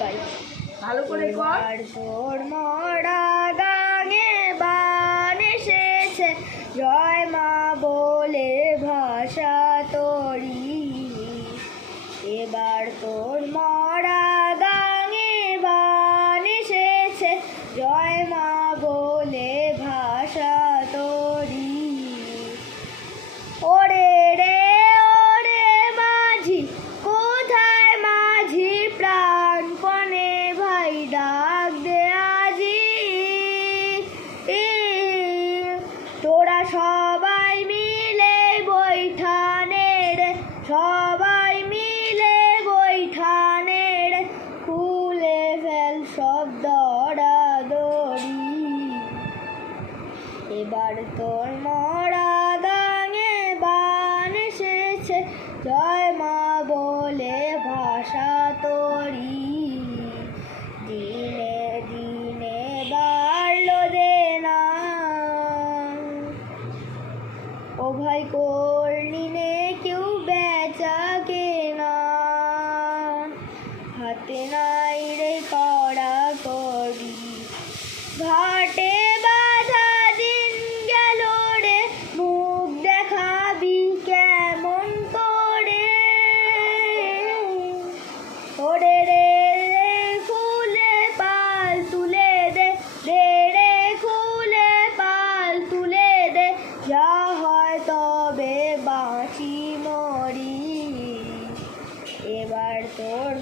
গাই। ভালো করে কর। এবার তোর মরা গাঙে বান এসেছে, জয় মা বলে ভাষা তোরি। এবার তোর মরা গাঙে বান এসেছে, জয় মা বলে ভাষা তোরি। ওরে রে ওরে মাঝি, কোথায় মাঝি প্রাণপণে ভাই ডাক দে আজি। তোরা সবাই মিলে বৈঠানে রে, সবাই মিলে বৈঠানে রে, খুলে ফেল সব দড়াদড়ি। এবার তোর মরা গাঙে বান এসেছে, জয় মা বলে ভাষা তোরি। দিনে দিনে বাড়লো দেনা, ও ভাই করলি নে কেউ বেচা কেনা। হাতে নাই রে কড়া করি, ঘাটে বাধা দিন গেল রে, মুখ দেখাবি কেমন করে। ওরে রে রে খুলে পাল তুলে দে, দে রে খুলে পাল তুলে দে, যা হয় তবে বাঁচি মরি। এবার তোর